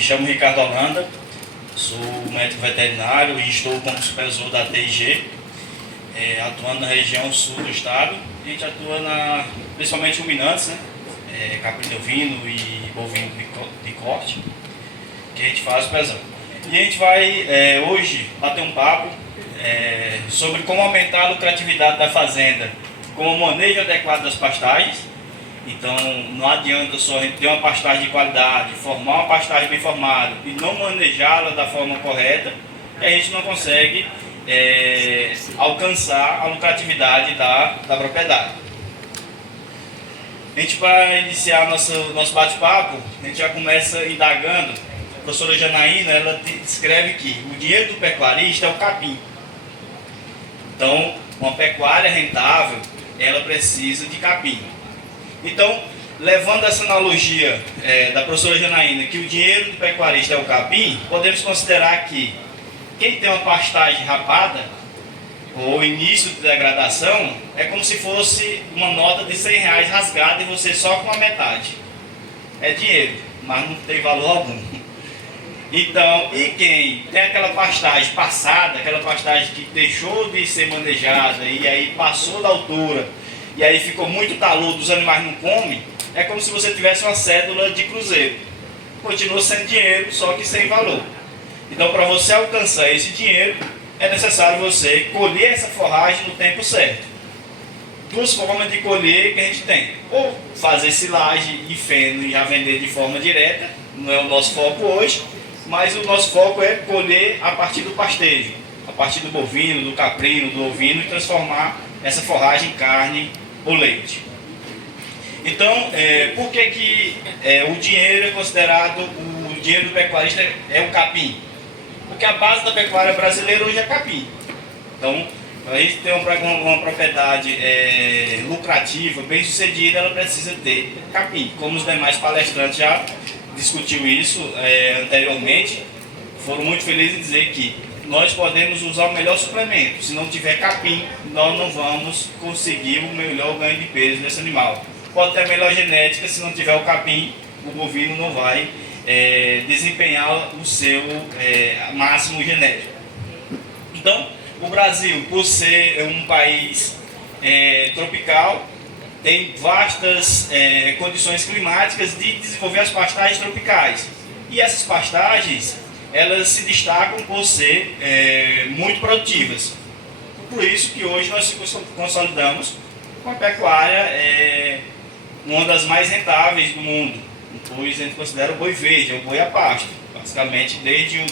me chamo Ricardo Holanda, sou médico veterinário e estou como supervisor da TIG, atuando na região sul do estado. A gente atua principalmente ruminantes, né? Caprino ovino e bovino de corte, que a gente faz supervisão. E a gente vai hoje bater um papo sobre como aumentar a lucratividade da fazenda com o manejo adequado das pastagens. Então, não adianta só a gente ter uma pastagem de qualidade, formar uma pastagem bem formada e não manejá-la da forma correta, e a gente não consegue alcançar a lucratividade da propriedade. A gente vai iniciar nosso bate-papo, a gente já começa indagando. A professora Janaína, ela descreve que o dinheiro do pecuarista é o capim. Então, uma pecuária rentável, ela precisa de capim. Então, levando essa analogia da professora Janaína, que o dinheiro do pecuarista é o capim, podemos considerar que quem tem uma pastagem rapada, ou início de degradação, é como se fosse uma nota de R$100 rasgada e você só com a metade. É dinheiro, mas não tem valor algum. Então, e quem tem aquela pastagem passada, aquela pastagem que deixou de ser manejada e aí passou da altura, e aí ficou muito taludo, os animais não comem, é como se você tivesse uma cédula de cruzeiro. Continua sendo dinheiro, só que sem valor. Então, para você alcançar esse dinheiro, é necessário você colher essa forragem no tempo certo. Duas formas de colher que a gente tem: ou fazer silagem e feno e já vender de forma direta, não é o nosso foco hoje, mas o nosso foco é colher a partir do pastejo, a partir do bovino, do caprino, do ovino, e transformar essa forragem em carne ou leite. Então, por que o dinheiro é considerado, o dinheiro do pecuarista é o capim? Porque a base da pecuária brasileira hoje é capim. Então, para a gente ter uma propriedade lucrativa, bem sucedida, ela precisa ter capim. Como os demais palestrantes já discutiu isso anteriormente, foram muito felizes em dizer que nós podemos usar o melhor suplemento. Se não tiver capim, nós não vamos conseguir o melhor ganho de peso desse animal. Pode ter a melhor genética, se não tiver o capim, o bovino não vai desempenhar o seu máximo genético. Então, o Brasil, por ser um país tropical, tem vastas condições climáticas de desenvolver as pastagens tropicais. E essas pastagens, elas se destacam por ser muito produtivas. Por isso que hoje nós consolidamos com a pecuária uma das mais rentáveis do mundo, pois a gente considera o boi verde, o boi a pasto. Basicamente, desde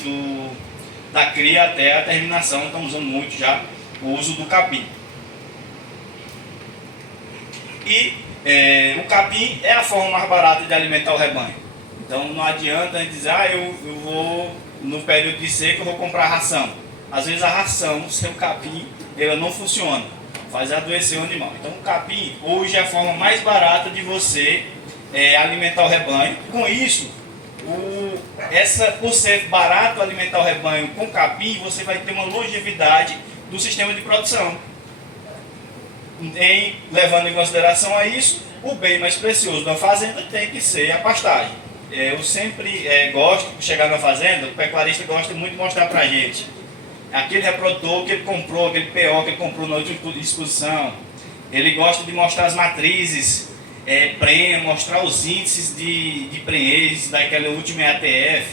da cria até a terminação, estamos usando muito já o uso do capim. E o capim é a forma mais barata de alimentar o rebanho. Então não adianta a gente dizer, eu vou, no período de seca, eu vou comprar ração. Às vezes a ração, sem o capim, ela não funciona, faz adoecer o animal. Então o capim hoje é a forma mais barata de você alimentar o rebanho. Com isso, por ser barato alimentar o rebanho com capim, você vai ter uma longevidade do sistema de produção. Levando em consideração a isso, o bem mais precioso da fazenda tem que ser a pastagem. Eu sempre gosto de chegar na fazenda, o pecuarista gosta muito de mostrar pra gente aquele reprodutor que ele comprou, aquele PO que ele comprou na última exposição. Ele gosta de mostrar as matrizes prenha, mostrar os índices de prenhez daquela última EATF.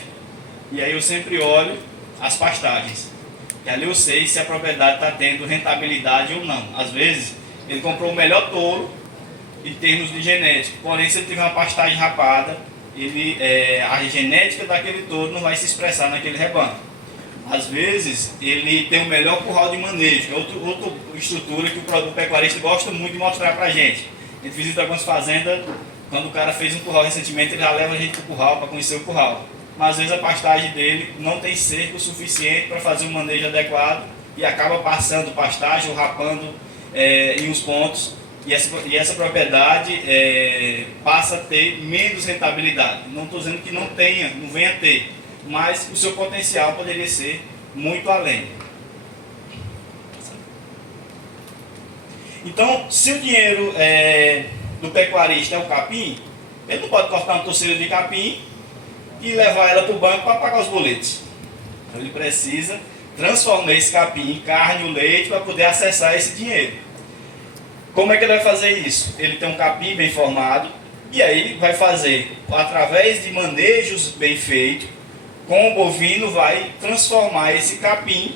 E aí eu sempre olho as pastagens, e ali eu sei se a propriedade está tendo rentabilidade ou não. Às vezes ele comprou o melhor touro em termos de genética, porém se ele tiver uma pastagem rapada, a genética daquele touro não vai se expressar naquele rebanho. Às vezes ele tem o melhor curral de manejo, outra estrutura que o pecuarista gosta muito de mostrar para a gente. A gente visita algumas fazendas, quando o cara fez um curral recentemente, ele já leva a gente para o curral para conhecer o curral. Mas às vezes a pastagem dele não tem cerco suficiente para fazer um manejo adequado e acaba passando pastagem ou rapando em uns pontos, e essa propriedade passa a ter menos rentabilidade. Não estou dizendo que não venha a ter, mas o seu potencial poderia ser muito além. Então, se o dinheiro do pecuarista é o capim, ele não pode cortar uma torceira de capim e levar ela para o banco para pagar os boletos. Então ele precisa transformar esse capim em carne ou leite para poder acessar esse dinheiro. Como é que ele vai fazer isso? Ele tem um capim bem formado e aí vai fazer, através de manejos bem feitos, com o bovino vai transformar esse capim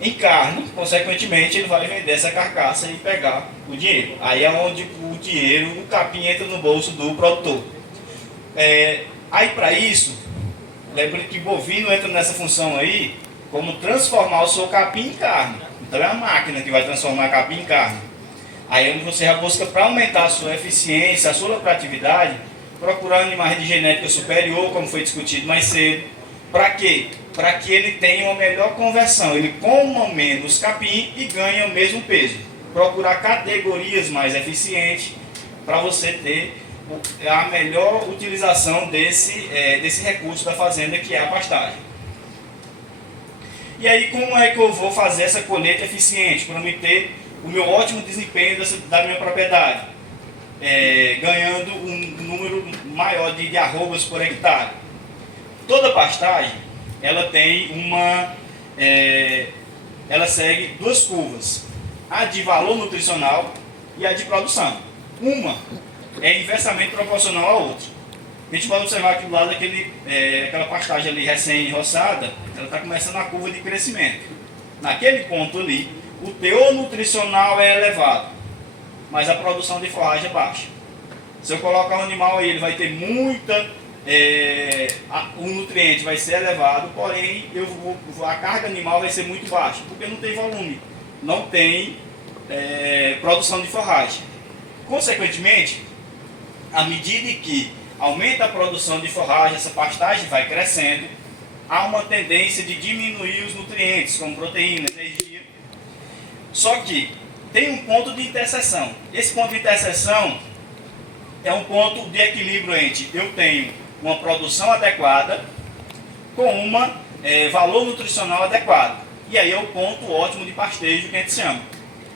em carne, consequentemente ele vai vender essa carcaça e pegar o dinheiro. Aí é onde o dinheiro, o capim entra no bolso do produtor. Aí para isso, lembre que bovino entra nessa função aí, como transformar o seu capim em carne. Então é a máquina que vai transformar capim em carne. Aí onde você já busca para aumentar a sua eficiência, a sua lucratividade, procurar animais de genética superior, como foi discutido mais cedo. Para quê? Para que ele tenha uma melhor conversão, ele coma menos capim e ganhe o mesmo peso. Procurar categorias mais eficientes para você ter a melhor utilização desse recurso da fazenda, que é a pastagem. E aí, como é que eu vou fazer essa colheita eficiente para me ter o meu ótimo desempenho da minha propriedade? Ganhando um número maior de arrobas por hectare. Toda pastagem, ela tem ela segue duas curvas, a de valor nutricional e a de produção. Uma é inversamente proporcional à outra. A gente pode observar aqui do lado aquela pastagem ali recém-roçada, ela está começando a curva de crescimento. Naquele ponto ali, o teor nutricional é elevado, mas a produção de forragem é baixa. Se eu colocar um animal aí, ele vai ter o nutriente vai ser elevado, porém a carga animal vai ser muito baixa, porque não tem volume, não tem produção de forragem. Consequentemente, à medida que aumenta a produção de forragem, essa pastagem vai crescendo, há uma tendência de diminuir os nutrientes, como proteína, energia. Só que tem um ponto de interseção. Esse ponto de interseção é um ponto de equilíbrio entre eu tenho uma produção adequada com valor nutricional adequado. E aí é o ponto ótimo de pastejo que a gente chama.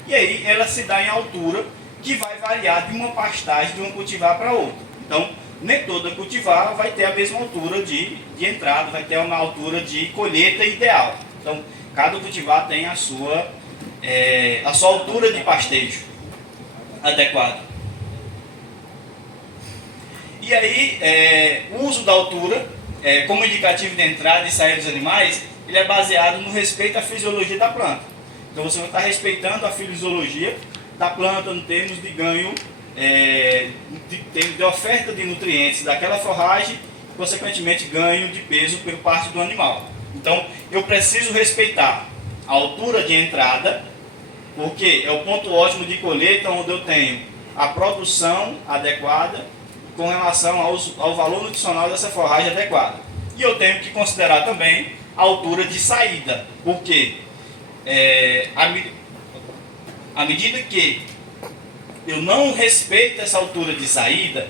E aí ela se dá em altura, que vai variar de uma pastagem, de uma cultivar para outra. Então, nem toda cultivar vai ter a mesma altura de entrada, vai ter uma altura de colheita ideal. Então, cada cultivar tem a sua altura de pastejo adequada. E aí, o uso da altura, como indicativo de entrada e saída dos animais, ele é baseado no respeito à fisiologia da planta. Então, você vai estar respeitando a fisiologia da planta no termos de ganho, de oferta de nutrientes daquela forragem, consequentemente ganho de peso por parte do animal. Então, eu preciso respeitar a altura de entrada, porque é o ponto ótimo de colheita, onde eu tenho a produção adequada com relação ao valor nutricional dessa forragem adequada. E eu tenho que considerar também a altura de saída, porque à medida que eu não respeito essa altura de saída,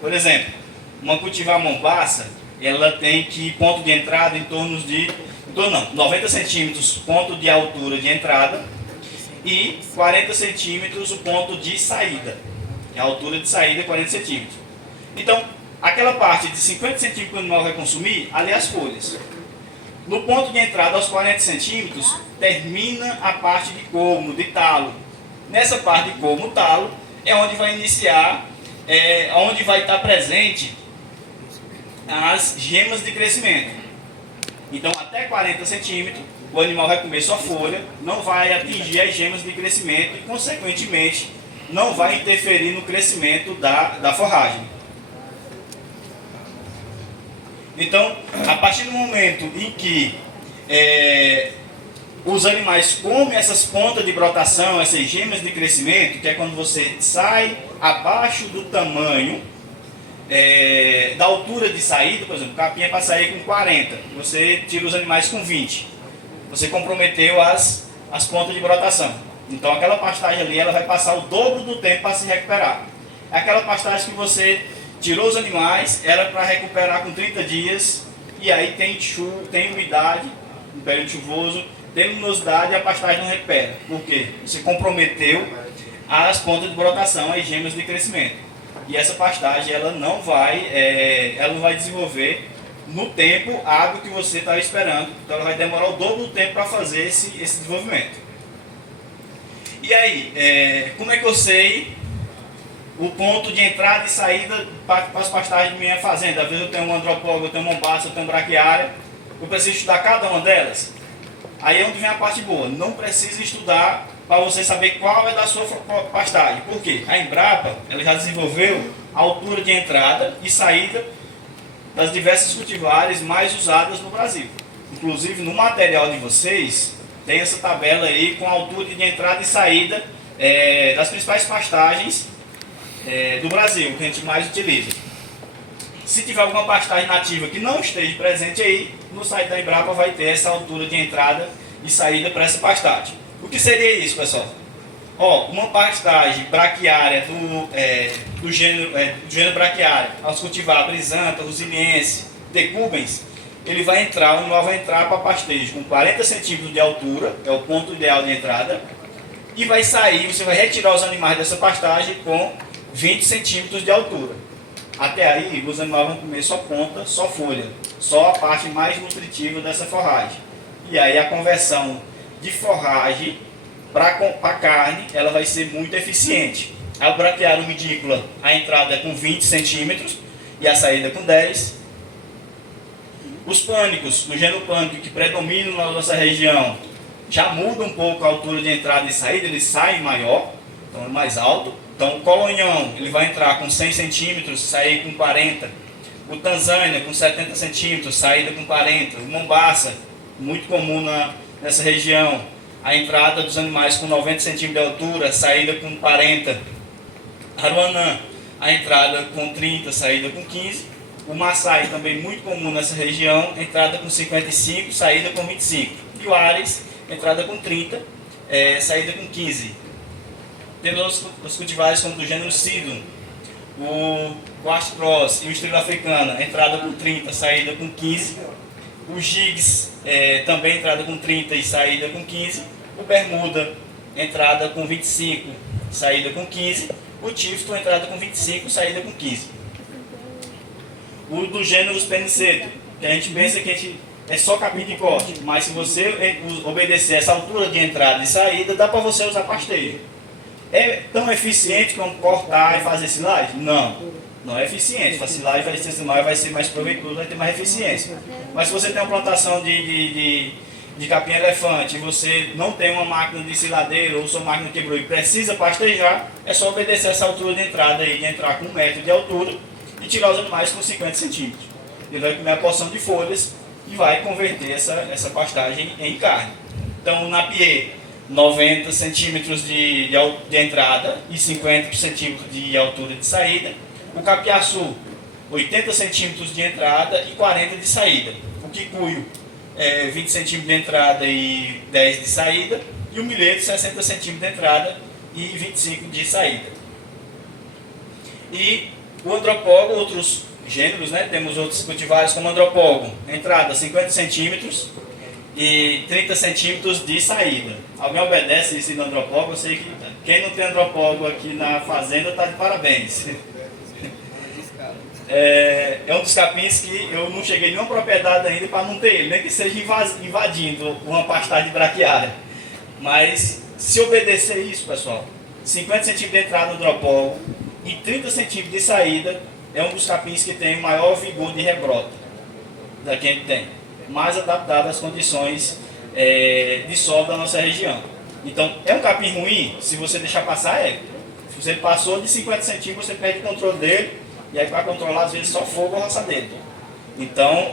por exemplo, uma cultivar mombaça, ela tem que ponto de entrada em torno de 90 centímetros ponto de altura de entrada e 40 centímetros o ponto de saída. A altura de saída é 40 centímetros. Então, aquela parte de 50 centímetros que o animal vai consumir, ali as folhas. No ponto de entrada aos 40 centímetros, termina a parte de colmo, de talo. Nessa parte de colmo, talo, é onde vai iniciar, onde vai estar presente as gemas de crescimento. Então, até 40 centímetros, o animal vai comer sua folha, não vai atingir as gemas de crescimento e, consequentemente, não vai interferir no crescimento da forragem. Então, a partir do momento em que os animais comem essas pontas de brotação, essas gemas de crescimento, que é quando você sai abaixo do tamanho da altura de saída, por exemplo, o capim é para sair com 40, você tira os animais com 20, você comprometeu as pontas de brotação. Então aquela pastagem ali, ela vai passar o dobro do tempo para se recuperar. É aquela pastagem que você tirou os animais, era para recuperar com 30 dias, e aí tem umidade, no período chuvoso, tem luminosidade e a pastagem não recupera. Por quê? Você comprometeu as pontas de brotação, as gemas de crescimento. E essa pastagem ela não vai desenvolver no tempo hábil que você estava esperando. Então ela vai demorar o dobro do tempo para fazer esse desenvolvimento. E aí, como é que eu sei o ponto de entrada e saída para as pastagens da minha fazenda? Às vezes eu tenho um andropólogo, eu tenho um mombaça, eu tenho um braquiária. Eu preciso estudar cada uma delas. Aí é onde vem a parte boa. Não precisa estudar para você saber qual é da sua pastagem. Por quê? A Embrapa ela já desenvolveu a altura de entrada e saída das diversas cultivares mais usadas no Brasil. Inclusive no material de vocês tem essa tabela aí com a altura de entrada e saída das principais pastagens do Brasil, que a gente mais utiliza. Se tiver alguma pastagem nativa que não esteja presente aí, no site da Embrapa vai ter essa altura de entrada e saída para essa pastagem. O que seria isso, pessoal? Uma pastagem braquiária do gênero braquiária, ao cultivar brisanta, rosiliense, decubens, ele vai entrar para pastejo com 40 centímetros de altura, é o ponto ideal de entrada, e vai sair, você vai retirar os animais dessa pastagem com 20 centímetros de altura. Até aí, os animais vão comer só ponta, só folha, só a parte mais nutritiva dessa forragem. E aí a conversão de forragem para carne, ela vai ser muito eficiente. Ao braquiário midícola, a entrada é com 20 centímetros e a saída com 10. Os pânicos, do gênero pânico, que predominam na nossa região, já muda um pouco a altura de entrada e saída, ele sai maior, então é mais alto. Então o colonhão, ele vai entrar com 100 centímetros, sair com 40. O Tanzânia com 70 centímetros, saída com 40. O Mombaça, muito comum nessa região, a entrada dos animais com 90 centímetros de altura, saída com 40. Aruanã, a entrada com 30, saída com 15. O Maasai, também muito comum nessa região, entrada com 55, saída com 25. E o Ares, entrada com 30, saída com 15. Temos os cultivares como do gênero Sidum, o Quartz Cross e o Estrela Africana, entrada com 30, saída com 15. O Gigs, também entrada com 30 e saída com 15. O Bermuda, entrada com 25, saída com 15. O Tifton, entrada com 25, saída com 15. O do gênero Peniceto, que a gente pensa que é só capim de corte, mas se você obedecer essa altura de entrada e saída, dá para você usar pastejo. É tão eficiente como cortar e fazer silagem? Não, não é eficiente. A silagem vai ser mais proveitoso, vai ter mais eficiência. Mas se você tem uma plantação de capim-elefante e você não tem uma máquina de siladeira ou sua máquina quebrou e precisa pastejar, é só obedecer essa altura de entrada aí, de entrar com 1 metro de altura e tirar os animais com 50 centímetros. Ele vai comer a porção de folhas e vai converter essa pastagem em carne. Então, o Napier, 90 centímetros de entrada e 50 centímetros de altura de saída. O Capiaçu, 80 centímetros de entrada e 40 de saída. O Quicuio, 20 centímetros de entrada e 10 de saída. E o Milheto, 60 centímetros de entrada e 25 de saída. E o Andropólogo, outros gêneros, né? Temos outros cultivares como Andropólogo, entrada 50 centímetros e 30 centímetros de saída. Alguém obedece esse andropólogo? Eu sei que quem não tem andropólogo aqui na fazenda está de parabéns. É um dos capins que eu não cheguei em nenhuma propriedade ainda para não ter ele, nem que seja invadindo uma pastagem braquiária. Mas se obedecer isso, pessoal, 50 centímetros de entrada no andropólogo e 30 centímetros de saída, é um dos capins que tem o maior vigor de rebrota da que a gente tem, mais adaptado às condições de solo da nossa região. Então, é um capim ruim? Se você deixar passar, Se você passou de 50 centímetros, você perde o controle dele, e aí para controlar, às vezes, só fogo ou roçadeira. Então,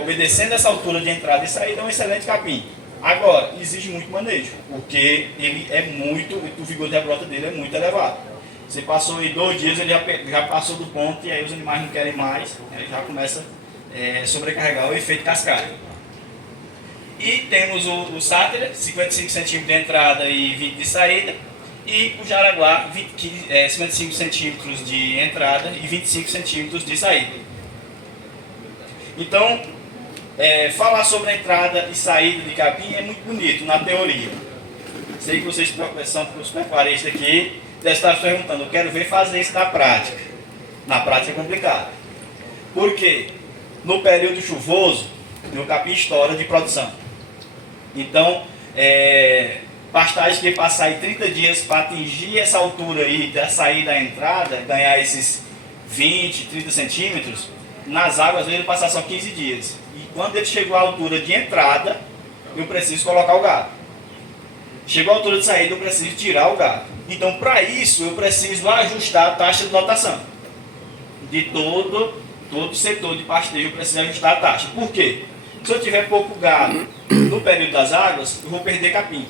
obedecendo essa altura de entrada e saída, é um excelente capim. Agora, exige muito manejo, porque ele o vigor de rebrota dele é muito elevado. Você passou aí 2 dias, ele já passou do ponto, e aí os animais não querem mais, aí já começa a sobrecarregar o efeito cascata. E temos o Sátira, 55 centímetros de entrada e 20 de saída. E o Jaraguá, 55 centímetros de entrada e 25 centímetros de saída. Então, falar sobre a entrada e saída de capim é muito bonito na teoria. Sei que vocês são os pecuaristas aqui, devem estar se perguntando, eu quero ver fazer isso na prática. Na prática é complicado. Por quê? No período chuvoso, meu capim estoura de produção. Então, pastagem que passar aí 30 dias para atingir essa altura aí, da saída da entrada, ganhar esses 20, 30 centímetros, nas águas ele passar só 15 dias. E quando ele chegou à altura de entrada, eu preciso colocar o gado. Chegou à altura de saída, eu preciso tirar o gado. Então, para isso, eu preciso ajustar a taxa de lotação. De todo o setor de pasteio, eu preciso ajustar a taxa. Por quê? Se eu tiver pouco gado no período das águas, eu vou perder capim.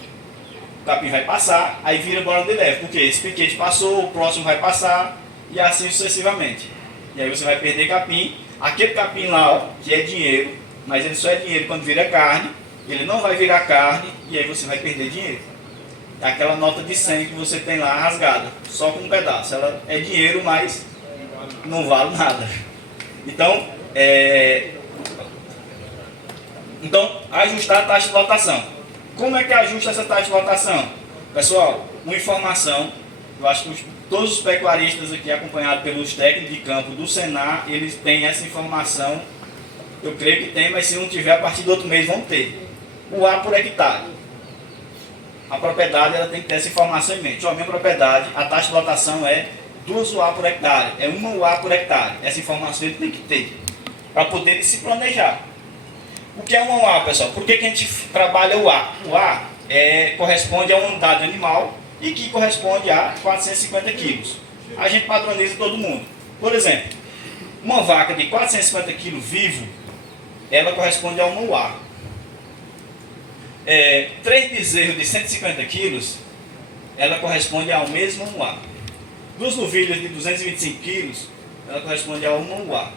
O capim vai passar, aí vira bola de neve. Porque esse piquete passou, o próximo vai passar, e assim sucessivamente. E aí você vai perder capim. Aquele capim lá, ó, que é dinheiro, mas ele só é dinheiro quando vira carne, ele não vai virar carne, e aí você vai perder dinheiro. É aquela nota de 100 que você tem lá rasgada, só com um pedaço. Ela é dinheiro, mas não vale nada. Então, ajustar a taxa de lotação. Como é que ajusta essa taxa de lotação? Pessoal, uma informação, eu acho que todos os pecuaristas aqui, acompanhados pelos técnicos de campo do Senar, eles têm essa informação. Eu creio que tem, mas se não tiver, a partir do outro mês vão ter. O A por hectare. A propriedade ela tem que ter essa informação em mente. A minha propriedade, a taxa de lotação é 2 UA por hectare, é 1 UA por hectare. Essa informação ele tem que ter, para poder se planejar. O que é um UA, pessoal? Por que a gente trabalha o A? O A corresponde a uma unidade animal e que corresponde a 450 quilos. A gente padroniza todo mundo. Por exemplo, uma vaca de 450 quilos vivo, ela corresponde a uma UA. 3 bezerros de 150 quilos, ela corresponde ao mesmo UA. 2 novilhas de 225 quilos, ela corresponde a uma UA.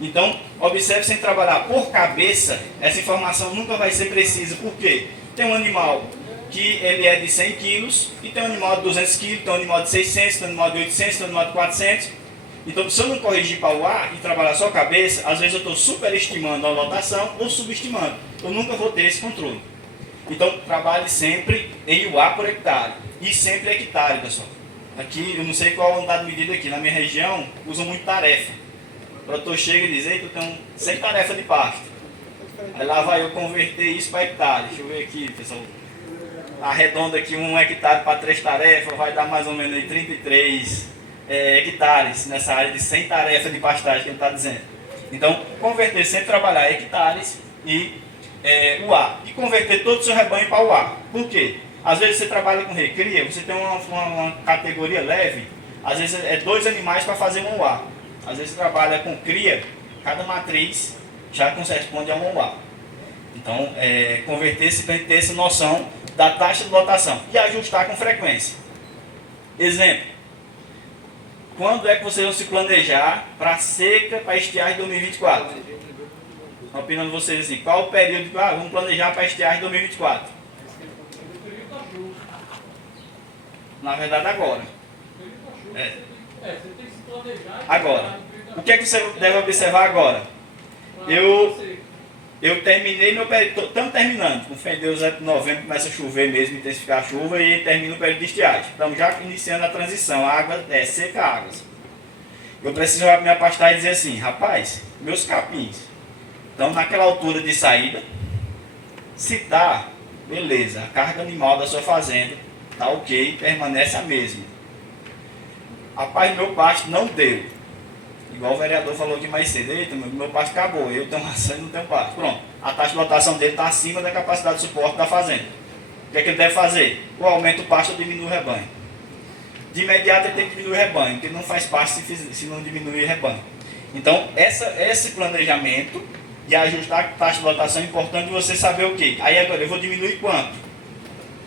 Então, observe, sem trabalhar por cabeça, essa informação nunca vai ser precisa. Por quê? Tem um animal que ele é de 100 quilos, e tem um animal de 200 quilos, tem um animal de 600, tem um animal de 800, tem um animal de 400. Então, se eu não corrigir para o A e trabalhar só a cabeça, às vezes eu estou superestimando a lotação ou subestimando. Eu nunca vou ter esse controle. Então, trabalhe sempre em UA por hectare. E sempre hectare, pessoal. Aqui, eu não sei qual a unidade de medida aqui. Na minha região, usam muito tarefa. O produtor chega e diz, eita, eu tenho 100 tarefas de pasto. Aí lá vai eu converter isso para hectare. Deixa eu ver aqui, pessoal. Arredonda aqui 1 hectare para 3 tarefas, vai dar mais ou menos aí 33 hectares nessa área de 100 tarefas de pastagem que ele está dizendo. Então, converter, sempre trabalhar hectares e UA. E converter todo o seu rebanho para UA. Por quê? Às vezes você trabalha com recria, você tem uma categoria leve, às vezes é 2 animais para fazer um UA. Às vezes você trabalha com cria, cada matriz já corresponde a um UA. Então, converter-se para ter essa noção da taxa de lotação e ajustar com frequência. Exemplo, quando é que vocês vão se planejar para a seca, para estiagem de 2024? Opinando vocês assim, qual o período que vamos planejar para a estiagem de 2024? Na verdade, agora. Agora. O que é que você deve observar agora? Eu terminei meu período, estamos terminando. Com fé em Deus, novembro começa a chover mesmo, intensificar a chuva e termina o período de estiagem. Estamos já iniciando a transição, a água seca, águas. Eu preciso olhar para minha pastagem e dizer assim, rapaz, meus capins estão naquela altura de saída. Se está, beleza, a carga animal da sua fazenda está ok, permanece a mesma. Rapaz, meu pasto não deu. Igual o vereador falou aqui mais cedo, eita, meu pasto acabou, eu tenho ração e não tenho pasto. Pronto, a taxa de lotação dele está acima da capacidade de suporte da fazenda. O que é que ele deve fazer? Ou aumenta o pasto ou diminui o rebanho. De imediato ele tem que diminuir o rebanho, porque ele não faz pasto se não diminuir o rebanho. Então, esse planejamento de ajustar a taxa de lotação é importante você saber o quê? Aí agora, eu vou diminuir quanto?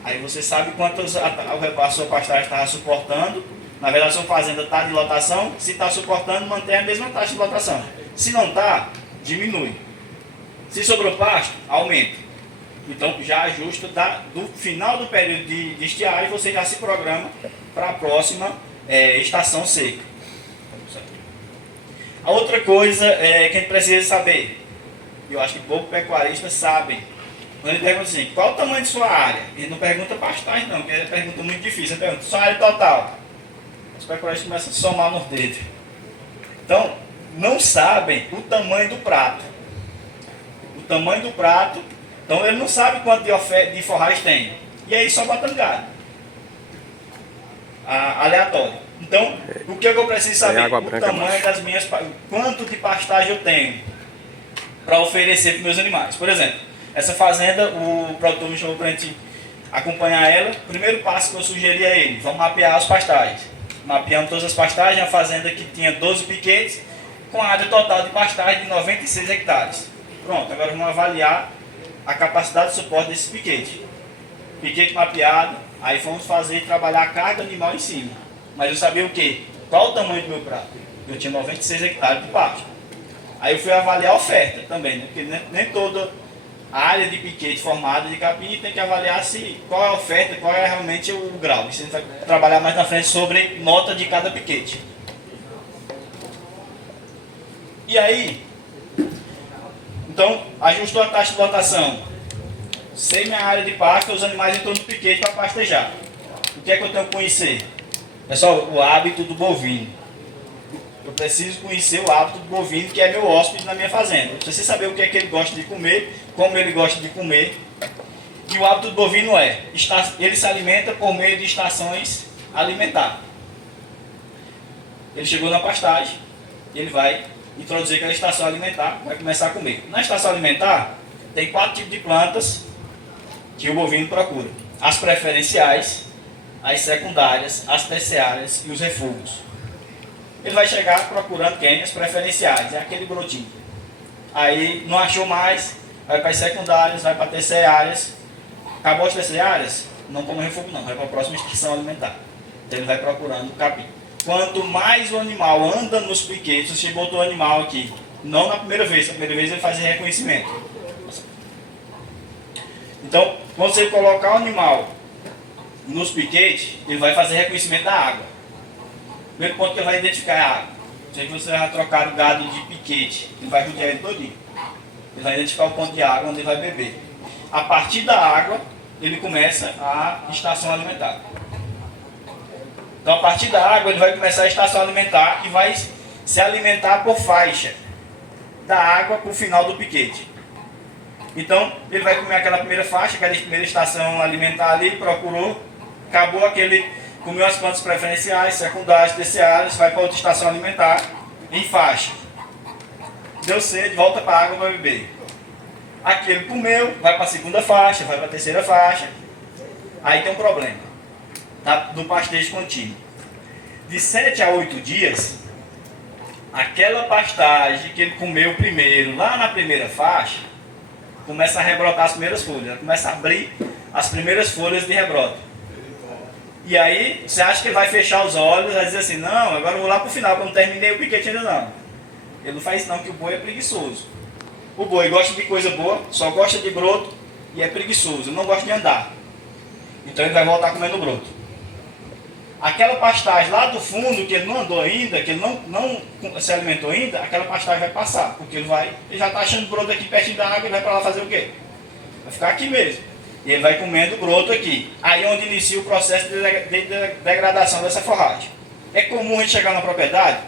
Aí você sabe quanto a sua pastagem está suportando. Na verdade, a sua fazenda está de lotação. Se está suportando, mantém a mesma taxa de lotação. Se não está, diminui. Se sobrou pasto, aumenta. Então, já ajusta do final do período de estiagem, você já se programa para a próxima estação seca. A outra coisa que a gente precisa saber, e eu acho que poucos pecuaristas sabem, quando ele pergunta assim, qual o tamanho de sua área? Ele não pergunta pastagem não, porque ele pergunta muito difícil. Ele pergunta, sua área total. Os pecuaristas começam a somar nos dedos. Então, não sabem o tamanho do prato. tamanho do prato, então ele não sabe quanto de forragem tem. E aí só botando gado. Aleatório. Então, o que eu preciso saber? O tamanho das minhas... Quanto de pastagem eu tenho para oferecer para meus animais. Por exemplo, essa fazenda, o produtor me chamou para a gente acompanhar ela. O primeiro passo que eu sugeri a ele, vamos mapear as pastagens. Mapeamos todas as pastagens, a fazenda que tinha 12 piquetes, com a área total de pastagem de 96 hectares. Pronto, agora vamos avaliar a capacidade de suporte desse piquete. Piquete mapeado, aí fomos trabalhar a carga animal em cima. Mas eu sabia o quê? Qual o tamanho do meu prato? Eu tinha 96 hectares de pasto. Aí eu fui avaliar a oferta também, né? Porque nem toda a área de piquete formada de capim tem que avaliar qual é a oferta, qual é realmente o grau. Isso a gente vai trabalhar mais na frente sobre nota de cada piquete. E aí, então, ajustou a taxa de lotação. Sei minha área de pasto, os animais em torno do piquete para pastejar. O que é que eu tenho que conhecer? Pessoal, o hábito do bovino. Eu preciso conhecer o hábito do bovino, que é meu hóspede na minha fazenda. Eu preciso saber o que é que ele gosta de comer, como ele gosta de comer. E o hábito do bovino ele se alimenta por meio de estações alimentares. Ele chegou na pastagem, ele vai introduzir aquela estação alimentar, vai começar a comer. Na estação alimentar, tem 4 tipos de plantas que o bovino procura. As preferenciais, as secundárias, as terciárias e os refugos. Ele vai chegar procurando quem? As preferenciais, é aquele brotinho. Aí não achou mais, vai para as secundárias, vai para as terciárias. Acabou as terciárias? Não come refúgio não, vai para a próxima estação alimentar. Então ele vai procurando o capim. Quanto mais o animal anda nos piquetes, você botou o animal aqui, não na primeira vez ele faz reconhecimento. Então, quando você colocar o animal nos piquetes, ele vai fazer reconhecimento da água. O primeiro ponto que ele vai identificar é a água. Se você vai trocar o gado de piquete, ele vai rodear ele todinho. Ele vai identificar o ponto de água onde ele vai beber. A partir da água, ele começa a estação alimentar. Então, a partir da água, ele vai começar a estação alimentar e vai se alimentar por faixa, da água para o final do piquete. Então, ele vai comer aquela primeira faixa, aquela primeira estação alimentar ali, procurou, acabou comeu as plantas preferenciais, secundárias, terciárias, vai para outra estação alimentar, em faixa. Deu sede, volta para a água para beber. Aqui ele comeu, vai para a segunda faixa, vai para a terceira faixa. Aí tem um problema. Do pastejo contínuo. De 7 a 8 dias, aquela pastagem que ele comeu primeiro, lá na primeira faixa, começa a rebrotar as primeiras folhas, começa a abrir as primeiras folhas de rebrota. E aí, você acha que ele vai fechar os olhos, vai dizer assim, não, agora eu vou lá para o final, porque eu não terminei o piquete ainda não. Ele não faz isso não, que o boi é preguiçoso. O boi gosta de coisa boa, só gosta de broto e é preguiçoso, não gosta de andar. Então ele vai voltar comendo broto. Aquela pastagem lá do fundo, que ele não andou ainda, que ele não se alimentou ainda, aquela pastagem vai passar, porque ele já está achando broto aqui pertinho da água e vai para lá fazer o quê? Vai ficar aqui mesmo. E ele vai comendo broto aqui. Aí é onde inicia o processo de degradação dessa forragem. É comum a gente chegar na propriedade,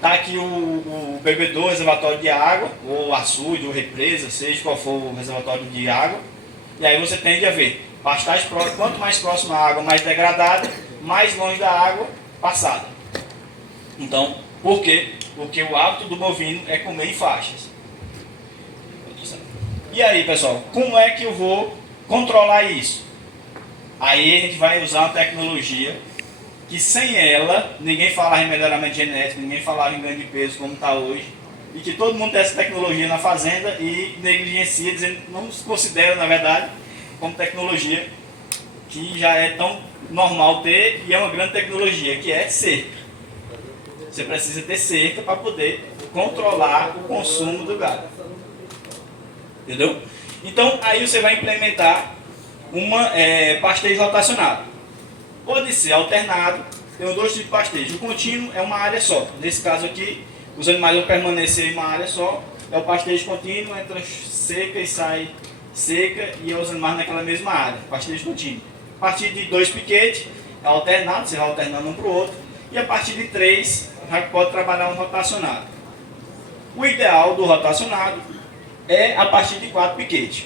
tá aqui o bebedouro, reservatório de água, ou açude, ou represa, seja qual for o reservatório de água. E aí você tende a ver pastagem, quanto mais próximo à água, mais degradada, mais longe da água passada. Então, por quê? Porque o hábito do bovino é comer em faixas. E aí, pessoal, como é que eu vou controlar isso? Aí a gente vai usar uma tecnologia que sem ela, ninguém falava em melhoramento genético, ninguém falava em ganho de peso como está hoje, e que todo mundo tem essa tecnologia na fazenda e negligencia, dizendo, não se considera, na verdade, como tecnologia que já é tão normal ter, e é uma grande tecnologia, que é cerca. Você precisa ter cerca para poder controlar o consumo do gado. Entendeu? Então, aí você vai implementar pastejo rotacionado. Pode ser alternado, tem dois tipos de pastejo. O contínuo é uma área só. Nesse caso aqui, os animais vão permanecer em uma área só. É o pastejo contínuo, entra seca e sai seca, e os animais naquela mesma área. Pastejo contínuo. A partir de 2 piquetes, é alternado, você vai alternando um para o outro. E a partir de 3, já pode trabalhar um rotacionado. O ideal do rotacionado é a partir de 4 piquetes.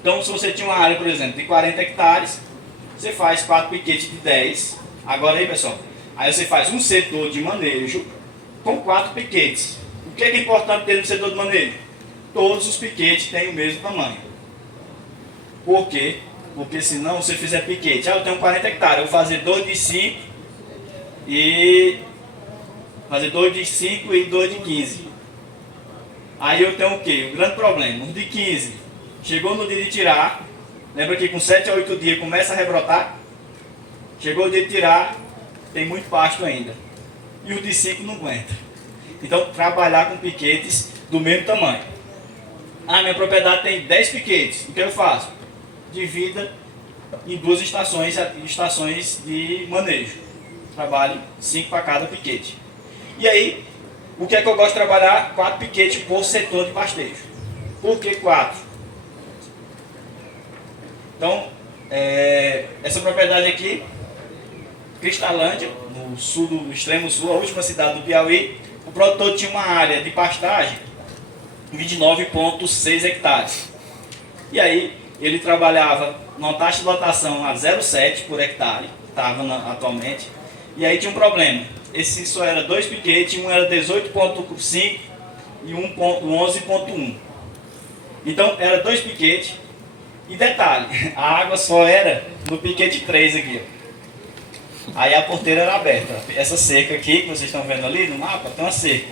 Então, se você tinha uma área, por exemplo, de 40 hectares, você faz 4 piquetes de 10. Agora aí, pessoal, aí você faz um setor de manejo com 4 piquetes. O que é importante ter no setor de manejo? Todos os piquetes têm o mesmo tamanho. Por quê? Porque senão você fizer piquete, eu tenho 40 hectares, eu vou fazer 2 de 5 e fazer 2 de 5 e 2 de 15. Aí eu tenho o quê? Um grande problema. Um de 15, chegou no dia de tirar, lembra que com 7 a 8 dias começa a rebrotar? Chegou o dia de tirar, tem muito pasto ainda. E o de 5 não aguenta. Então, trabalhar com piquetes do mesmo tamanho. Ah, minha propriedade tem 10 piquetes. O que eu faço? Divida em 2 estações de manejo. Trabalho 5 para cada piquete. E aí, o que é que eu gosto de trabalhar? 4 piquetes por setor de pastejo. Por que 4? Então, essa propriedade aqui, Cristalândia, no sul, no extremo sul, a última cidade do Piauí, o produtor tinha uma área de pastagem de 29,6 hectares. E aí, ele trabalhava numa taxa de lotação a 0,7 por hectare, estava atualmente. E aí tinha um problema. Esse só era 2 piquetes, um era 18,5 e um 11,1. Então, era 2 piquetes. E detalhe, a água só era no piquete 3 aqui. Aí a porteira era aberta. Essa cerca aqui, que vocês estão vendo ali no mapa, tem uma cerca.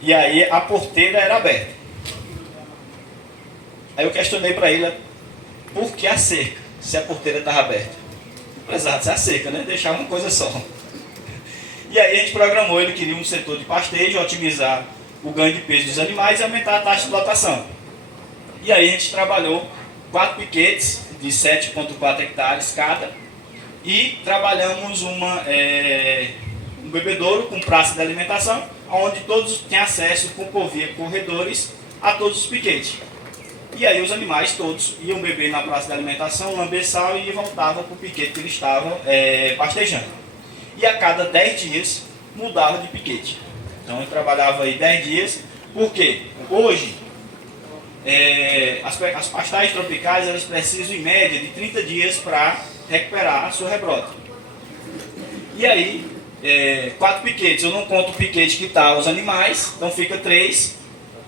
E aí a porteira era aberta. Aí eu questionei para ele, por que a cerca, se a porteira estava aberta? Precisava ser a cerca, né? Deixar uma coisa só. E aí a gente programou, ele queria um setor de pastejo, otimizar o ganho de peso dos animais e aumentar a taxa de lotação. E aí a gente trabalhou 4 piquetes de 7,4 hectares cada e trabalhamos um bebedouro com praça de alimentação, onde todos têm acesso por via corredores a todos os piquetes. E aí os animais todos iam beber na praça de alimentação, lamber sal e voltavam para o piquete que eles estavam pastejando. E a cada 10 dias mudava de piquete. Então eu trabalhava aí 10 dias, porque hoje as pastagens tropicais elas precisam em média de 30 dias para recuperar a sua rebrota. E aí, 4 piquetes, eu não conto o piquete que está os animais, então fica 3.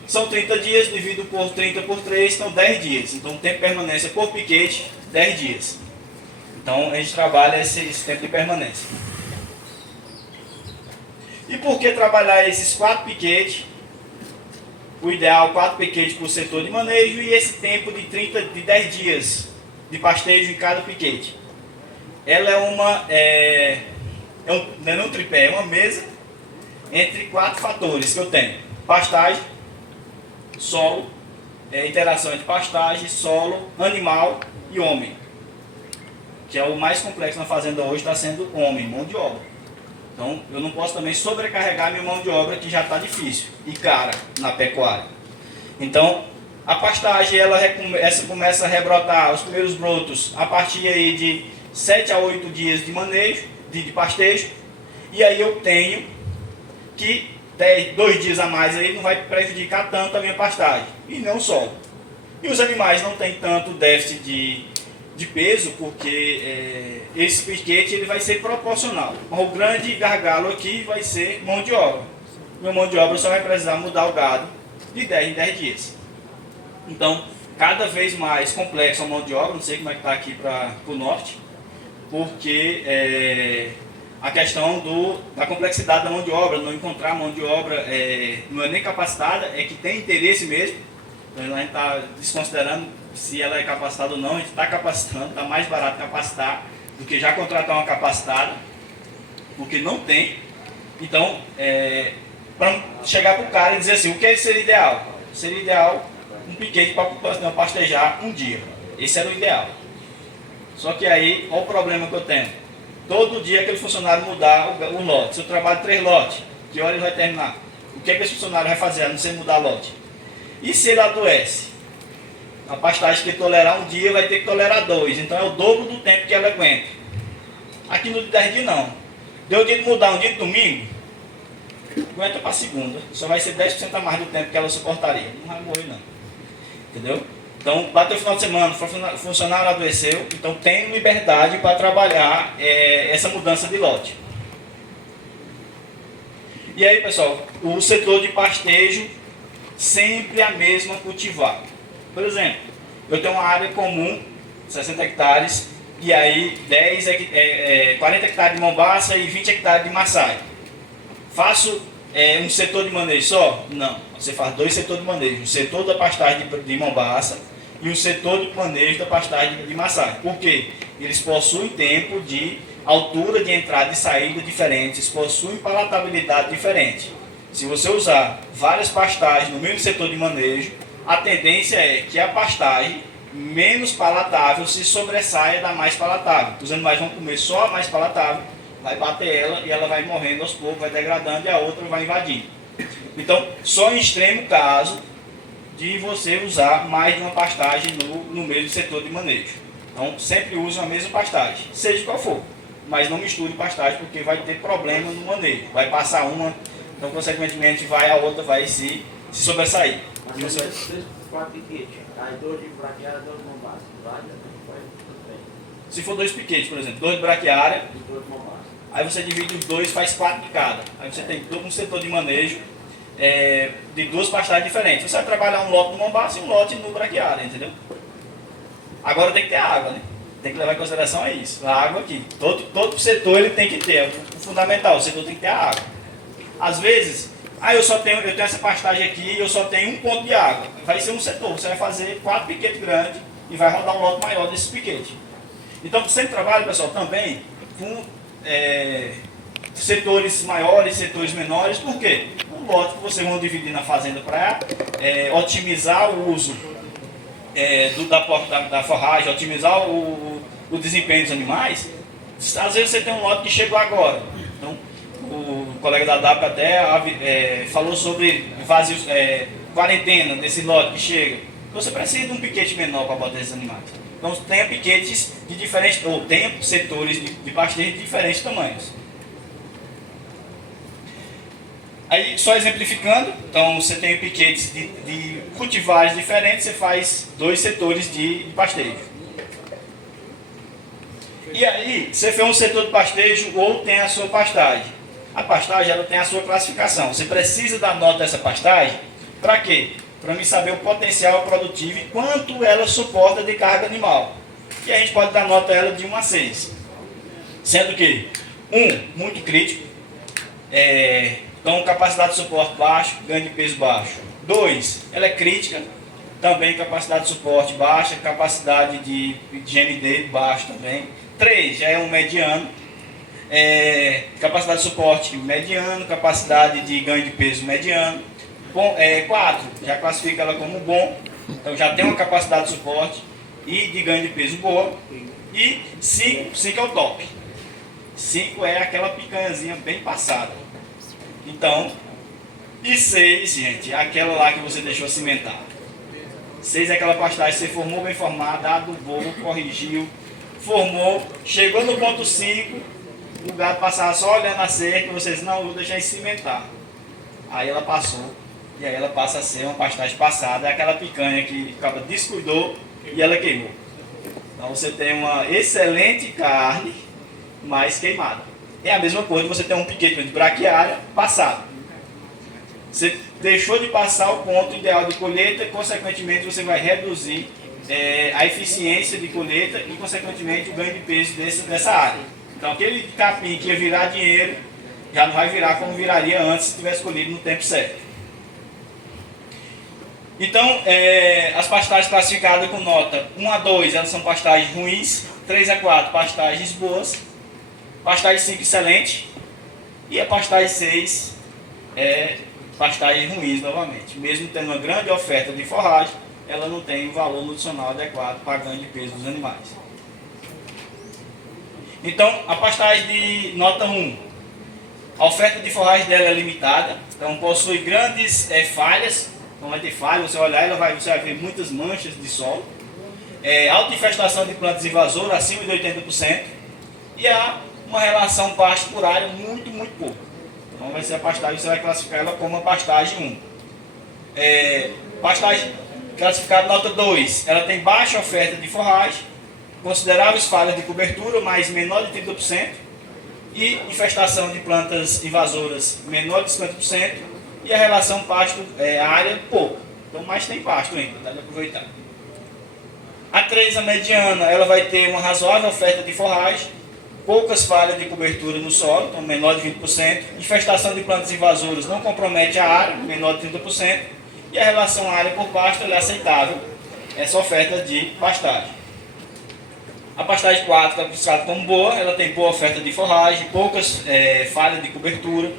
São 30 dias, dividido por 30 por 3, então 10 dias. Então o tempo de permanência por piquete, 10 dias. Então a gente trabalha esse tempo de permanência. E por que trabalhar esses 4 piquetes? O ideal, 4 piquetes por setor de manejo e esse tempo de 10 dias de pastejo em cada piquete. Ela não é um tripé, é uma mesa entre 4 fatores que eu tenho. Pastagem, solo, interação entre pastagem, solo, animal e homem. Que é o mais complexo na fazenda hoje, está sendo homem, mão de obra. Então eu não posso também sobrecarregar minha mão de obra que já está difícil e cara na pecuária. Então a pastagem essa começa a rebrotar os primeiros brotos a partir aí de 7 a 8 dias de manejo, de pastejo. E aí eu tenho que 2 dias a mais aí não vai prejudicar tanto a minha pastagem e não só. E os animais não têm tanto déficit de peso, porque esse piquete ele vai ser proporcional. O grande gargalo aqui vai ser mão de obra. Meu mão de obra só vai precisar mudar o gado de 10 em 10 dias. Então, cada vez mais complexo a mão de obra, não sei como é que está aqui para o norte, porque a questão da complexidade da mão de obra, não encontrar mão de obra não é nem capacitada, é que tem interesse mesmo. Então a gente está desconsiderando se ela é capacitada ou não, a gente está capacitando, está mais barato capacitar do que já contratar uma capacitada, porque não tem. Então, para chegar para o cara e dizer assim, o que seria ideal? Seria ideal um piquete para pastejar um dia. Esse era o ideal. Só que aí, olha o problema que eu tenho. Todo dia aquele funcionário mudar o lote. Se eu trabalho 3 lotes, que hora ele vai terminar? O que esse funcionário vai fazer a não ser mudar lote? E se ele adoece? A pastagem que tolerar um dia vai ter que tolerar 2. Então é o dobro do tempo que ela aguenta. Aqui no de 10 dias não. Deu dia de mudar um dia de domingo, aguenta para a segunda. Só vai ser 10% a mais do tempo que ela suportaria. Não vai morrer não. Entendeu? Então, bateu o final de semana, o funcionário adoeceu, então tem liberdade para trabalhar essa mudança de lote. E aí, pessoal, o setor de pastejo, sempre a mesma cultivar. Por exemplo, eu tenho uma área comum, 60 hectares, e aí 40 hectares de mombaça e 20 hectares de maçai. Faço um setor de manejo só? Não. Você faz dois setores de manejo. O setor da pastagem de mombaça e o setor de manejo da pastagem de maçai. Por quê? Eles possuem tempo de altura de entrada e saída diferentes, possuem palatabilidade diferente. Se você usar várias pastagens no mesmo setor de manejo, a tendência é que a pastagem menos palatável se sobressaia da mais palatável. Os animais vão comer só a mais palatável, vai bater ela e ela vai morrendo aos poucos, vai degradando e a outra vai invadindo. Então, só em extremo caso de você usar mais de uma pastagem no mesmo setor de manejo. Então, sempre use a mesma pastagem, seja qual for, mas não misture pastagem porque vai ter problema no manejo. Vai passar uma, então, consequentemente, a outra vai se sobressair. Mas você 4 piquetes, aí 2 de braquiária, 2 de mombaça. Se for 2 piquetes, por exemplo, 2 de braquiária, E 2 de mombaça. aí você divide os dois, faz 4 de cada. Aí você tem todo um setor de manejo de 2 pastagens diferentes. Você vai trabalhar um lote no mombaça e um lote no braquiária, entendeu? Agora tem que ter água, né? Tem que levar em consideração isso. A água aqui. Todo setor ele tem que ter. É o fundamental, o setor tem que ter a água. Às vezes, eu tenho essa pastagem aqui e eu só tenho um ponto de água. Vai ser um setor. Você vai fazer 4 piquetes grandes e vai rodar um lote maior desses piquetes. Então, sempre trabalha, pessoal, também com setores maiores, setores menores. Por quê? Um lote que vocês vão dividir na fazenda para otimizar o uso da forragem, otimizar o desempenho dos animais. Às vezes você tem um lote que chegou agora. Então, o colega da DAP até falou sobre quarentena desse lote que chega. Você precisa de um piquete menor para botar esses animais. Então tenha piquetes de diferentes, ou tenha setores de pastejo de diferentes tamanhos. Aí, só exemplificando, então você tem piquetes de cultivares diferentes, você faz 2 setores de pastejo. E aí, você fez um setor de pastejo ou tem a sua pastagem. A pastagem ela tem a sua classificação. Você precisa da nota dessa pastagem para quê? Para mim saber o potencial produtivo e quanto ela suporta de carga animal. E a gente pode dar nota a ela de 1 a 6. Sendo que 1, muito crítico, então capacidade de suporte baixo, ganho de peso baixo. 2, ela é crítica, também capacidade de suporte baixa, capacidade de GND baixo também. 3, já é um mediano, capacidade de suporte mediano, capacidade de ganho de peso mediano. 4, já classifica ela como bom, então já tem uma capacidade de suporte e de ganho de peso boa. E 5 é o top. 5 é aquela picanhazinha bem passada. Então, e 6, gente, é aquela lá que você deixou cimentar. 6 é aquela pastagem que você formou bem formada, adubou, corrigiu, formou, chegou no ponto 5, o gado passava só olhando a cerca e vocês, não, vou deixar em cimentar. Aí ela passou. E aí ela passa a ser uma pastagem passada, é aquela picanha que acaba descuidou e ela queimou. Então você tem uma excelente carne, mas queimada. É a mesma coisa que você tem um piquete de braquiária passado. Você deixou de passar o ponto ideal de colheita, consequentemente você vai reduzir a eficiência de colheita e consequentemente o ganho de peso dessa área. Então aquele capim que ia virar dinheiro, já não vai virar como viraria antes se tivesse colhido no tempo certo. Então, as pastagens classificadas com nota 1 a 2, elas são pastagens ruins, 3 a 4, pastagens boas, pastagem 5, excelente, e a pastagem 6 é pastagens ruins novamente. Mesmo tendo uma grande oferta de forragem, ela não tem o valor nutricional adequado para ganho de peso dos animais. Então, a pastagem de nota 1, a oferta de forragem dela é limitada, então possui grandes falhas. Não vai ter falha, você olhar, você vai ver muitas manchas de solo. Alta infestação de plantas invasoras, acima de 80%. E há uma relação pasto por área muito, muito pouco. Então vai ser a pastagem, você vai classificar ela como a pastagem 1. Pastagem classificada nota 2, ela tem baixa oferta de forragem, consideráveis falhas de cobertura, mas menor de 30%, e infestação de plantas invasoras menor de 50%, e a relação pasto-área pouca. Então, mais tem pasto ainda, dá de aproveitar. A 3, a mediana, ela vai ter uma razoável oferta de forragem, poucas falhas de cobertura no solo, então menor de 20%, infestação de plantas invasoras não compromete a área, menor de 30%, e a relação área por pasto é aceitável, essa oferta de pastagem. A pastagem 4 é classificada como boa, ela tem boa oferta de forragem, poucas falhas de cobertura,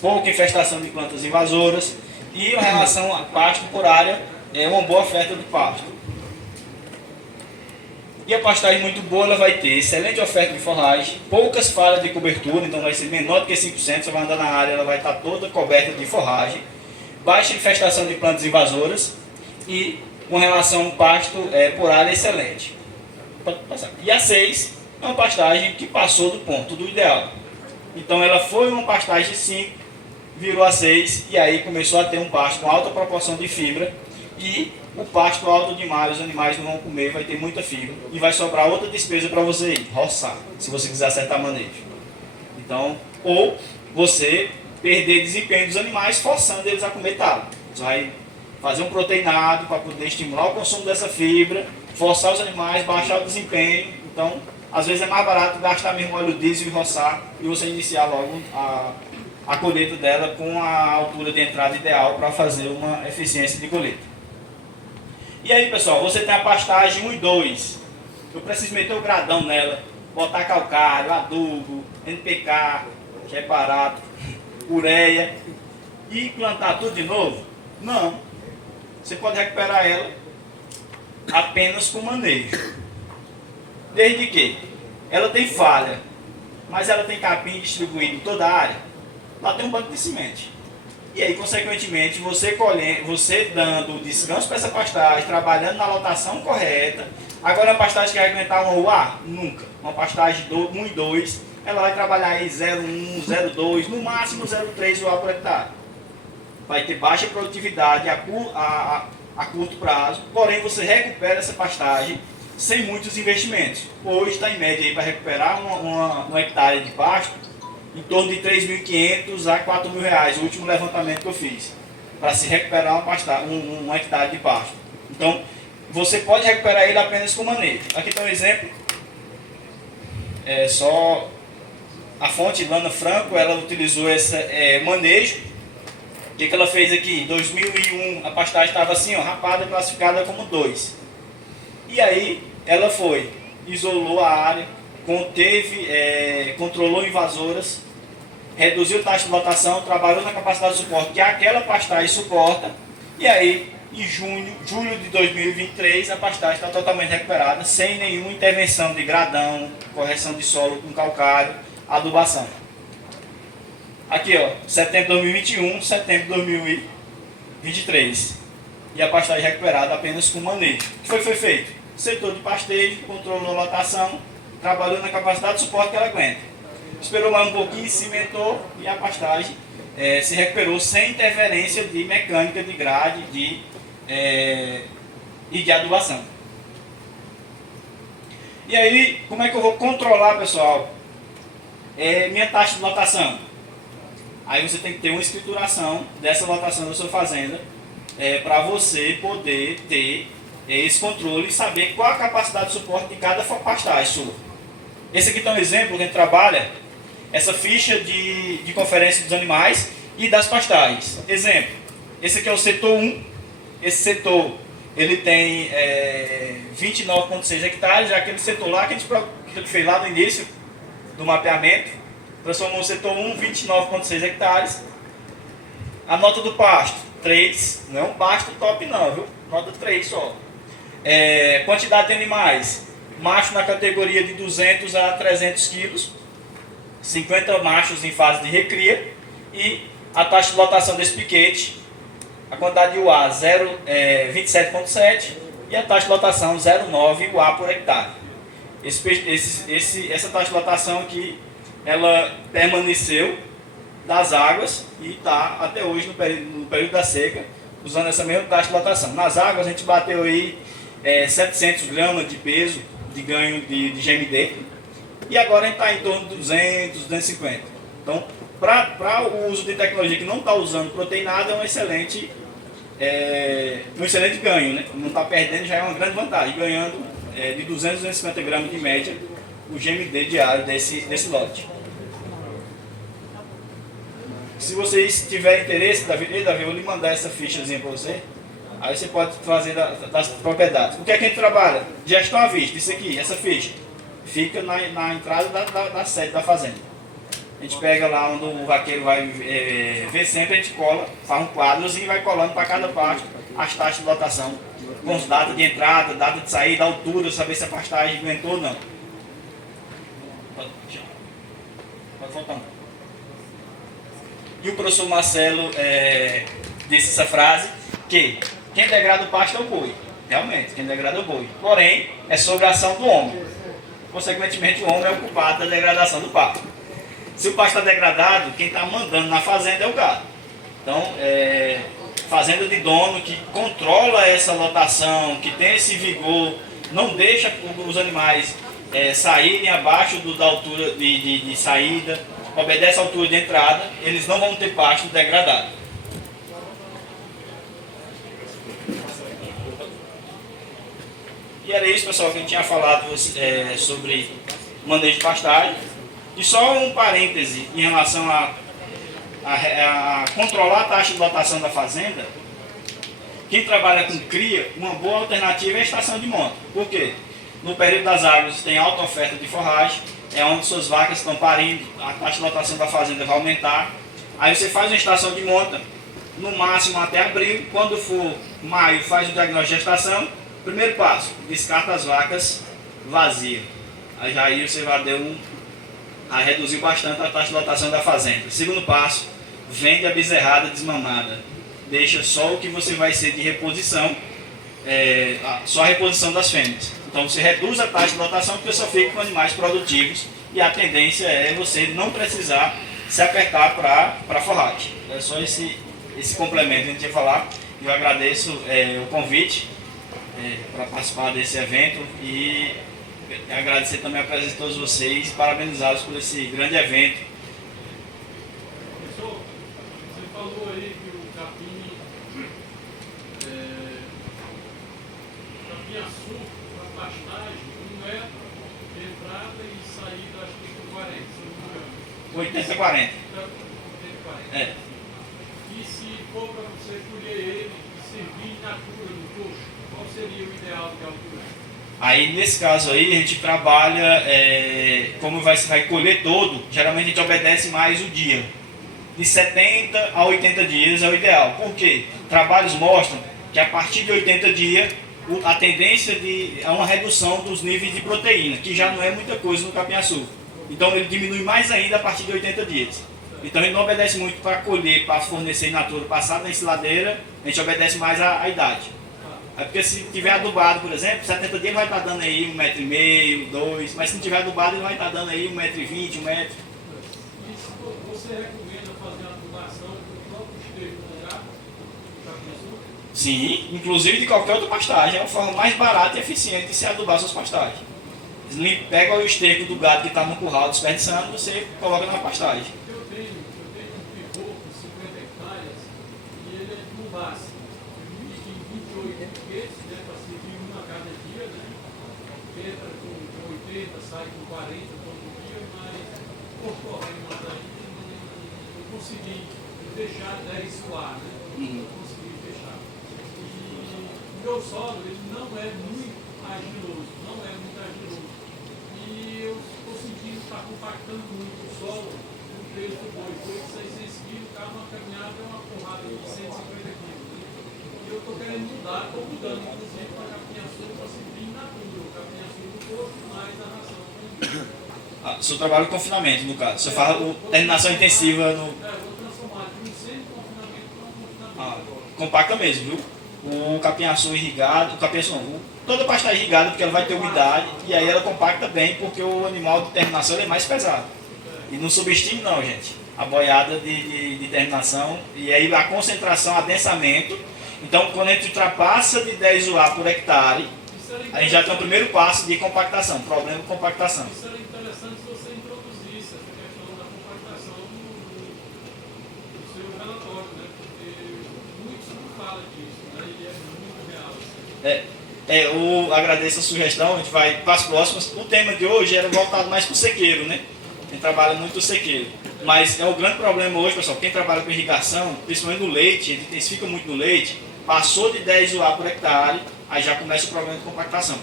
pouca infestação de plantas invasoras, e a relação a pasto por área é uma boa oferta de pasto. E a pastagem muito boa, ela vai ter excelente oferta de forragem, poucas falhas de cobertura, então vai ser menor do que 5%, você vai andar na área, ela vai estar toda coberta de forragem, baixa infestação de plantas invasoras e com relação ao pasto por área excelente. Pode passar. E a 6 é uma pastagem que passou do ponto do ideal. Então ela foi uma pastagem 5, virou a 6 e aí começou a ter um pasto com alta proporção de fibra e o pasto alto demais, os animais não vão comer, vai ter muita fibra e vai sobrar outra despesa para você ir, roçar, se você quiser acertar manejo. Então, ou você perder desempenho dos animais forçando eles a comer talo. Você vai fazer um proteinado para poder estimular o consumo dessa fibra, forçar os animais, baixar o desempenho. Então, às vezes é mais barato gastar mesmo óleo diesel e roçar e você iniciar logo a colheita dela com a altura de entrada ideal para fazer uma eficiência de colheita. E aí, pessoal, você tem a pastagem 1 e 2. Eu preciso meter o gradão nela, botar calcário, adubo, NPK, que é barato, ureia, e plantar tudo de novo? Não. Você pode recuperar ela apenas com manejo. Desde que ela tem falha, mas ela tem capim distribuído em toda a área, lá tem um banco de semente. E aí, consequentemente, você dando descanso para essa pastagem, trabalhando na lotação correta. Agora, a pastagem que vai aguentar uma UA? Nunca. Uma pastagem 1 e 2, ela vai trabalhar aí 0,1, 0,2, no máximo 0,3 UA por hectare. Vai ter baixa produtividade a curto prazo, porém você recupera essa pastagem sem muitos investimentos. Hoje está em média aí para recuperar um hectare de pasto em torno de R$ 3.500 a R$ 4.000, o último levantamento que eu fiz, para se recuperar um hectare de pasto. Então, você pode recuperar ele apenas com manejo. Aqui está um exemplo, só a fonte Lana Franco, ela utilizou esse manejo. O que ela fez aqui? Em 2001, a pastagem estava assim, ó, rapada, classificada como 2. E aí, ela foi, isolou a área, controlou invasoras, reduziu taxa de lotação, trabalhou na capacidade de suporte que aquela pastagem suporta, e aí, em julho de 2023, a pastagem está totalmente recuperada, sem nenhuma intervenção de gradão, correção de solo com calcário, adubação. Aqui, ó, setembro de 2021, setembro de 2023. E a pastagem recuperada apenas com manejo. O que foi feito? Setor de pastejo, controlou a lotação, trabalhou na capacidade de suporte que ela aguenta. Esperou mais um pouquinho, cimentou e a pastagem se recuperou sem interferência de mecânica de grade e de adubação. E aí, como é que eu vou controlar, pessoal, minha taxa de lotação? Aí você tem que ter uma escrituração dessa lotação da sua fazenda para você poder ter esse controle e saber qual a capacidade de suporte de cada pastagem sua. Esse aqui está um exemplo que a gente trabalha, essa ficha de conferência dos animais e das pastagens. Exemplo, esse aqui é o setor 1, esse setor ele tem 29,6 hectares, é aquele setor lá que a gente fez lá no início do mapeamento, transformou o setor 1, 29,6 hectares. A nota do pasto, 3, não é um pasto top não, viu? Nota 3 só. Quantidade de animais, macho na categoria de 200 a 300 quilos, 50 machos em fase de recria, e a taxa de lotação desse piquete, a quantidade de UA 27,7 e a taxa de lotação 0,9 UA por hectare. Essa taxa de lotação aqui, ela permaneceu das águas e está até hoje no período da seca, usando essa mesma taxa de lotação. Nas águas a gente bateu aí 700 gramas de peso de ganho de GMD e agora a gente está em torno de 200, 250. Então, para o uso de tecnologia que não está usando proteinado é um excelente ganho, né? Não está perdendo, já é uma grande vantagem, ganhando de 200 a 250 gramas de média o GMD diário desse lote. Se vocês tiverem interesse, Davi, eu vou lhe mandar essa fichazinha para você. Aí você pode fazer das propriedades. O que é que a gente trabalha? Gestão à vista, isso aqui, essa ficha. Fica na entrada da sede da fazenda. A gente pega lá onde o vaqueiro vai ver sempre, a gente cola, faz um quadrozinho e vai colando para cada parte as taxas de lotação. Com os dados de entrada, data de saída, altura, saber se a pastagem aguentou ou não. Pode voltar. E o professor Marcelo disse essa frase, que quem degrada o pasto é o boi. Realmente, quem degrada é o boi. Porém, é sobre a ação do homem. Consequentemente, o homem é o culpado da degradação do pasto. Se o pasto está degradado, quem está mandando na fazenda é o gado. Então, fazenda de dono que controla essa lotação, que tem esse vigor, não deixa os animais saírem abaixo da altura de saída, obedece à altura de entrada, eles não vão ter pasto degradado. E era isso, pessoal, que a gente tinha falado sobre manejo de pastagem. E só um parêntese em relação a controlar a taxa de lotação da fazenda. Quem trabalha com cria, uma boa alternativa é a estação de monta. Por quê? No período das águas tem alta oferta de forragem, é onde suas vacas estão parindo, a taxa de lotação da fazenda vai aumentar. Aí você faz uma estação de monta, no máximo até abril. Quando for maio, faz o diagnóstico de gestação. Primeiro passo, descarta as vacas vazias. Aí você reduziu bastante a taxa de lotação da fazenda. Segundo passo, vende a bezerrada desmamada. Deixa só o que você vai ser de reposição, só a reposição das fêmeas. Então você reduz a taxa de lotação porque só fica com animais produtivos e a tendência é você não precisar se apertar para forragem. É só esse complemento que a gente ia falar. Eu agradeço o convite para participar desse evento e agradecer também a presença de todos vocês e parabenizá-los por esse grande evento. Professor, você falou aí que o capim-açu, a pastagem, não é entrada e saída, acho que por 40, se não me engano. 80-40. 80-40. E se for para você colher ele e servir na cura do coxo, qual seria o ideal de altura? Aí, nesse caso aí, a gente trabalha, como você vai colher todo, geralmente a gente obedece mais o dia. De 70 a 80 dias é o ideal. Por quê? Trabalhos mostram que a partir de 80 dias, a tendência a uma redução dos níveis de proteína, que já não é muita coisa no capim-açu. Então ele diminui mais ainda a partir de 80 dias. Então ele não obedece muito para colher, para fornecer in natura, passar na ensiladeira, a gente obedece mais à idade. É porque se tiver adubado, por exemplo, 70 dias ele vai estar dando aí 1,5 m, 2 mas se não tiver adubado ele vai estar dando aí 1,20 m, 1 m. E você recomenda fazer a adubação do próprio esterco do gato, do capim-açu? Sim, inclusive de qualquer outra pastagem, é a forma mais barata e eficiente de se adubar suas pastagens. Pega o esterco do gado que está no curral desperdiçando, você coloca na pastagem. Eu tenho um pivô com 50 hectares e ele é de Mubassi. Tem 28 etiquetes, né, para servir uma a cada dia, né? Entra com 80, sai com 40 todo dia, mas por correndo ainda não consegui deixar escoar, né? Não consegui fechar. E o meu solo ele não é muito argiloso, E eu estou sentindo que está compactando muito o solo no peso do boi. Foi de 600 quilos, está uma caminhada, uma porrada de 150 quilos. E eu estou querendo mudar, estou mudando inclusive para capim-açu, para servir in natura. O capim-açu do corpo, mais a ração. Seu trabalho de confinamento, no caso. Você faz terminação intensiva no. Vou transformar de um semi-confinamento para um confinamento. Compacta mesmo, viu? O capim-açu irrigado, toda pastagem irrigada, porque ela vai ter umidade e aí ela compacta bem, porque o animal de terminação ele é mais pesado. E não subestime não, gente. a boiada de terminação, e aí a concentração, adensamento. Então, quando a gente ultrapassa de 10 UA por hectare, a gente já tem o primeiro passo de compactação, problema de compactação. Isso era interessante se você introduzisse essa questão da compactação no seu relatório, né? Porque muitos não falam disso, né? E é muito real. Eu agradeço a sugestão, a gente vai para as próximas. O tema de hoje era voltado mais para o sequeiro, né? A gente trabalha muito o sequeiro. Mas é o grande problema hoje, pessoal, quem trabalha com irrigação, principalmente no leite, a gente intensifica muito no leite, passou de 10 UA por hectare, aí já começa o problema de compactação.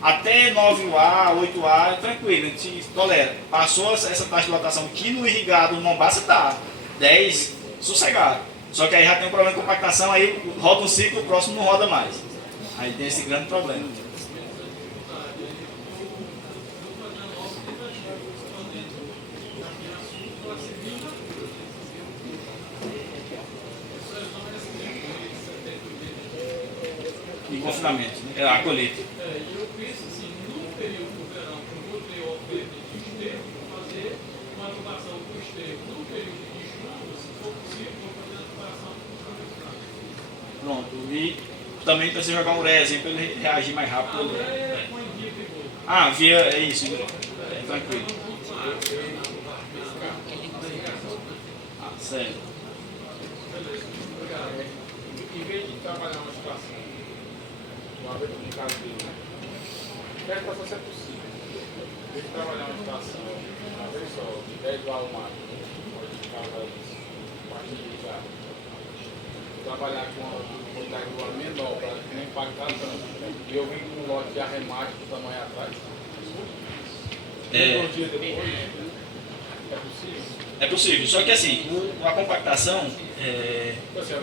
Até 9 UA, 8 UA, é tranquilo, a gente tolera. Passou essa taxa de lotação que no irrigado não basta dar 10, sossegado. Só que aí já tem um problema de compactação, aí roda um ciclo, o próximo não roda mais. Aí tem esse grande problema. E confinamento, né? A colheita. E eu penso assim, no período do verão, que eu vou ter oferta de esterco, fazer uma adubação com esterco. No período de chuva, se for possível, vou fazer a adubação com convencional. Pronto. E também para você jogar um ureazinho para ele reagir mais rápido. Põe via pivô. Via, é isso. É tranquilo. Sério. Em vez de trabalhar uma situação, uma vez no caso dele, que a situação é possível. Em vez de trabalhar uma situação, uma vez só, de 10 ao máximo, pode ficar partilhar. Trabalhar com uma quantidade de água menor para não impactar tanto. E eu vim com um lote de arremate do tamanho atrás. Um dia depois, é possível? É possível, só que assim, a compactação. Assim,